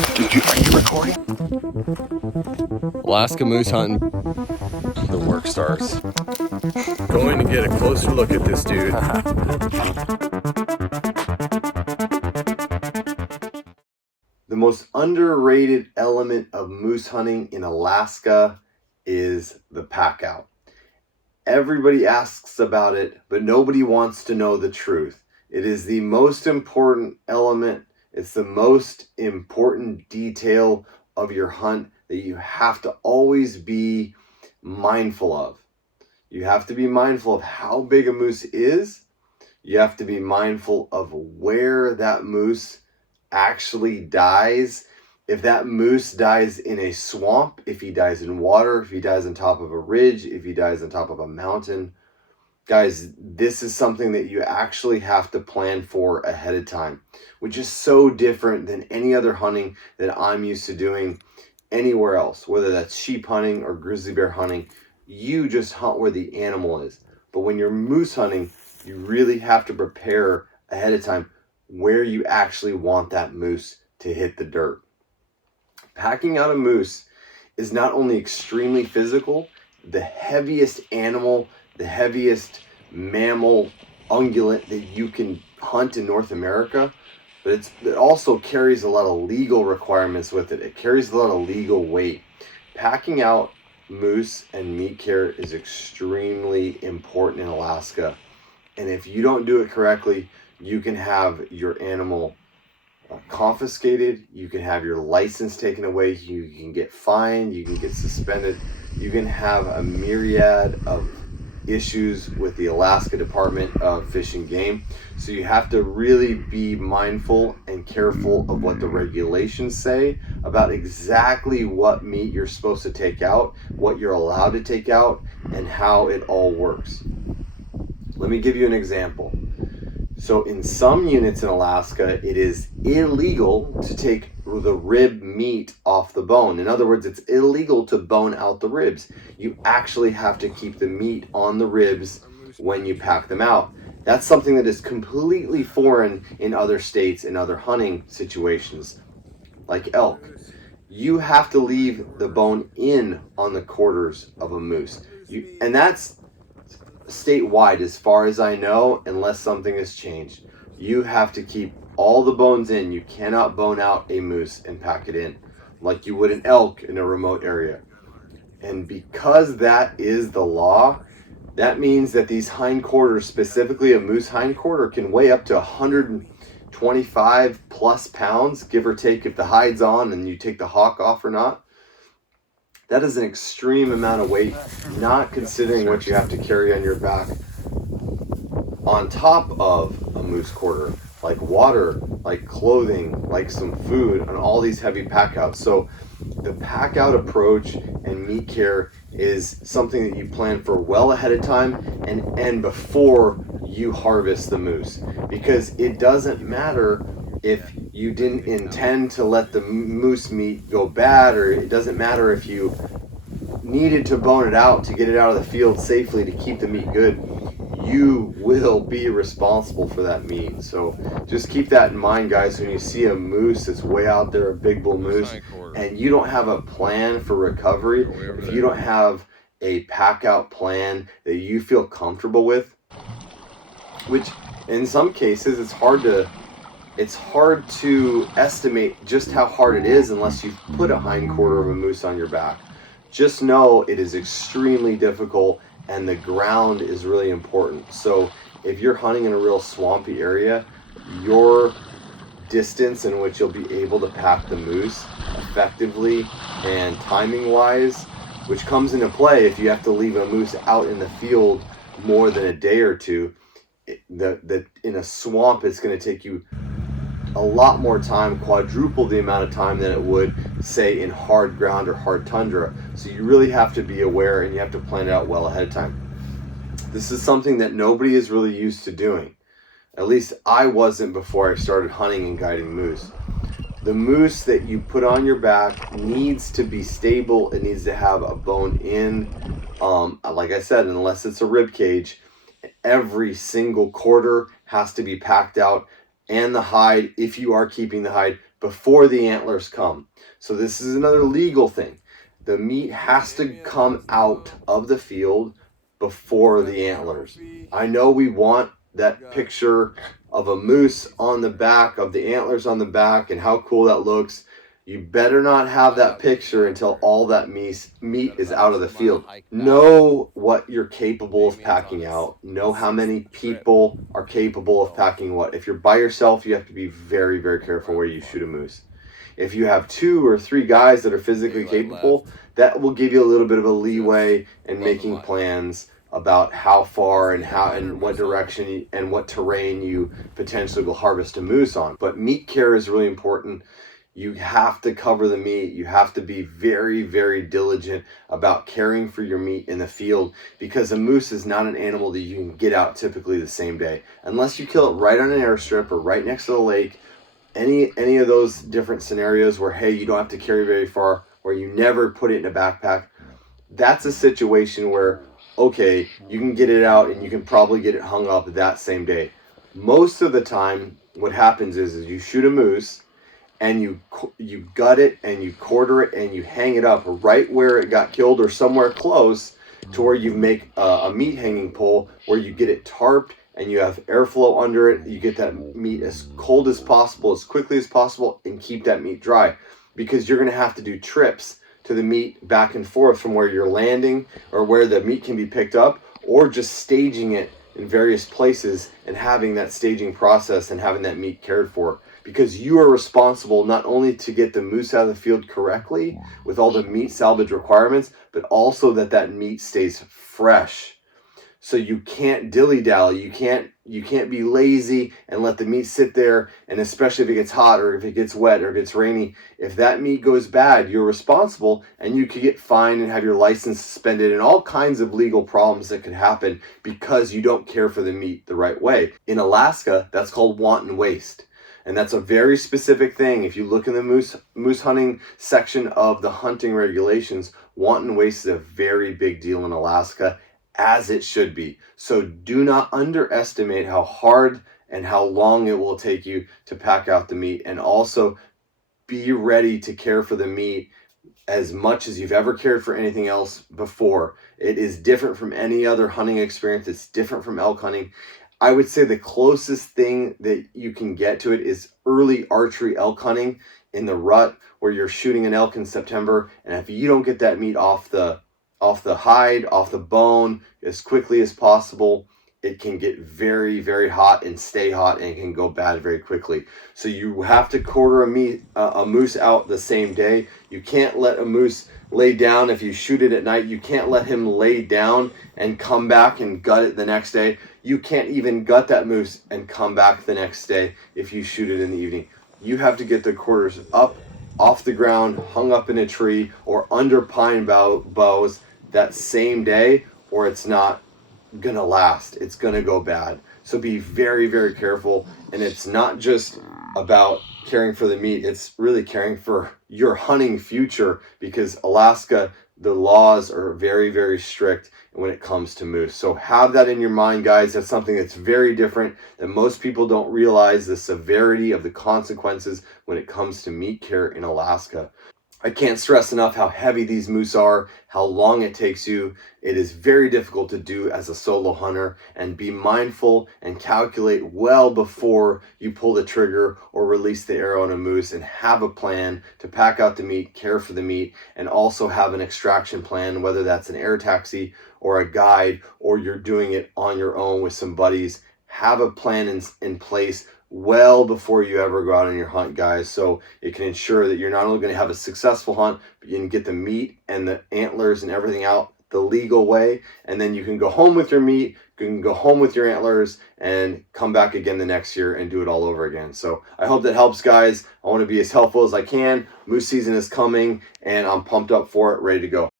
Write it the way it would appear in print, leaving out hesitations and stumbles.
Are you recording? Alaska moose hunting. The work starts. Going to get a closer look at this dude. The most underrated element of moose hunting in Alaska is the pack out. Everybody asks about it, but nobody wants to know the truth. It is the most important element. It's the most important detail of your hunt that you have to always be mindful of. You have to be mindful of how big a moose is. You have to be mindful of where that moose actually dies. If that moose dies in a swamp, if he dies in water, if he dies on top of a ridge, if he dies on top of a mountain, guys, this is something that you actually have to plan for ahead of time, which is so different than any other hunting that I'm used to doing anywhere else, whether that's sheep hunting or grizzly bear hunting. You just hunt where the animal is. But when you're moose hunting, you really have to prepare ahead of time where you actually want that moose to hit the dirt. Packing out a moose is not only extremely physical, the heaviest animal, the heaviest mammal ungulate that you can hunt in North America, but it also carries a lot of legal requirements with it. It carries a lot of legal weight. Packing out moose and meat care is extremely important in Alaska. And if you don't do it correctly, you can have your animal confiscated, you can have your license taken away, you can get fined, you can get suspended, you can have a myriad of issues with the Alaska Department of Fish and Game. So you have to really be mindful and careful of what the regulations say about exactly what meat you're supposed to take out, what you're allowed to take out, and how it all works. Let me give you an example. So in some units in Alaska, it is illegal to take the rib meat off the bone. In other words, it's illegal to bone out the ribs. You actually have to keep the meat on the ribs when you pack them out. That's something that is completely foreign in other states, in other hunting situations, like elk. You have to leave the bone in on the quarters of a moose. And that's statewide, as far as I know, unless something has changed. You have to keep all the bones in. You cannot bone out a moose and pack it in like you would an elk in a remote area. And because that is the law, that means that these hindquarters, specifically a moose hindquarter, can weigh up to 125 plus pounds, give or take, if the hide's on and you take the hock off or not. That is an extreme amount of weight, not considering what you have to carry on your back on top of a moose quarter, like water, like clothing, like some food, and all these heavy pack outs. So the pack out approach and meat care is something that you plan for well ahead of time and before you harvest the moose, because it doesn't matter if you didn't intend to let the moose meat go bad, or it doesn't matter if you needed to bone it out to get it out of the field safely to keep the meat good. You will be responsible for that meat. So just keep that in mind, guys, when you see a moose that's way out there, a big bull moose, and you don't have a plan for recovery, if you don't have a pack out plan that you feel comfortable with, which in some cases it's hard to estimate just how hard it is unless you've put a hindquarter of a moose on your back. Just know it is extremely difficult, and the ground is really important. So if you're hunting in a real swampy area, your distance in which you'll be able to pack the moose effectively and timing wise, which comes into play if you have to leave a moose out in the field more than a day or two, that in a swamp it's going to take you a lot more time, quadruple the amount of time than it would, say, in hard ground or hard tundra. So you really have to be aware, and you have to plan it out well ahead of time. This is something that nobody is really used to doing. At least I wasn't before I started hunting and guiding moose. The moose that you put on your back needs to be stable. It needs to have a bone in. Like I said, unless it's a rib cage, every single quarter has to be packed out. And the hide, if you are keeping the hide, before the antlers come. So this is another legal thing. The meat has to come out of the field before the antlers. I know we want that picture of a moose on the back, of the antlers on the back, and how cool that looks. You better not have that picture until all that meat is out of the field. Know what you're capable of packing out. Know how many people are capable of packing what. If you're by yourself, you have to be very, very careful where you shoot a moose. If you have 2 or 3 guys that are physically capable, that will give you a little bit of a leeway in making plans about how far and how and what direction and what terrain you potentially will harvest a moose on. But meat care is really important. You have to cover the meat. You have to be very, very diligent about caring for your meat in the field, because a moose is not an animal that you can get out typically the same day. Unless you kill it right on an airstrip or right next to the lake, any of those different scenarios where, hey, you don't have to carry very far, where you never put it in a backpack, that's a situation where, okay, you can get it out and you can probably get it hung up that same day. Most of the time, what happens is you shoot a moose and you gut it and you quarter it and you hang it up right where it got killed or somewhere close to where you make a meat hanging pole where you get it tarped and you have airflow under it. You get that meat as cold as possible, as quickly as possible, and keep that meat dry, because you're going to have to do trips to the meat back and forth from where you're landing or where the meat can be picked up, or just staging it in various places and having that staging process and having that meat cared for, because you are responsible not only to get the moose out of the field correctly with all the meat salvage requirements, but also that meat stays fresh. So you can't dilly-dally. You can't be lazy and let the meat sit there, and especially if it gets hot or if it gets wet or it gets rainy. If that meat goes bad, you're responsible, and you could get fined and have your license suspended and all kinds of legal problems that could happen because you don't care for the meat the right way. In Alaska, that's called wanton waste. And that's a very specific thing. If you look in the moose hunting section of the hunting regulations, wanton waste is a very big deal in Alaska, as it should be. So do not underestimate how hard and how long it will take you to pack out the meat, and also be ready to care for the meat as much as you've ever cared for anything else before. It is different from any other hunting experience. It's different from elk hunting. I would say the closest thing that you can get to it is early archery elk hunting in the rut, where you're shooting an elk in September, and if you don't get that meat off the hide, off the bone as quickly as possible, it can get very, very hot and stay hot, and it can go bad very quickly. So you have to quarter a moose out the same day. You can't let a moose lay down. If you shoot it at night, you can't let him lay down and come back and gut it the next day. You can't even gut that moose and come back the next day if you shoot it in the evening. You have to get the quarters up off the ground, hung up in a tree or under pine boughs that same day, or it's not gonna last. It's gonna go bad. So be very, very careful. And it's not just about caring for the meat, it's really caring for your hunting future, because Alaska, the laws are very, very strict when it comes to moose. So have that in your mind, guys. That's something that's very different, that most people don't realize the severity of the consequences when it comes to meat care in Alaska. I can't stress enough how heavy these moose are, how long it takes you. It is very difficult to do as a solo hunter, and be mindful and calculate well before you pull the trigger or release the arrow on a moose, and have a plan to pack out the meat, care for the meat, and also have an extraction plan, whether that's an air taxi or a guide, or you're doing it on your own with some buddies. Have a plan in place well before you ever go out on your hunt, guys, so it can ensure that you're not only going to have a successful hunt, but you can get the meat and the antlers and everything out the legal way, and then you can go home with your meat, you can go home with your antlers, and come back again the next year and do it all over again. So I hope that helps, guys. I want to be as helpful as I can. Moose season is coming, and I'm pumped up for it, ready to go.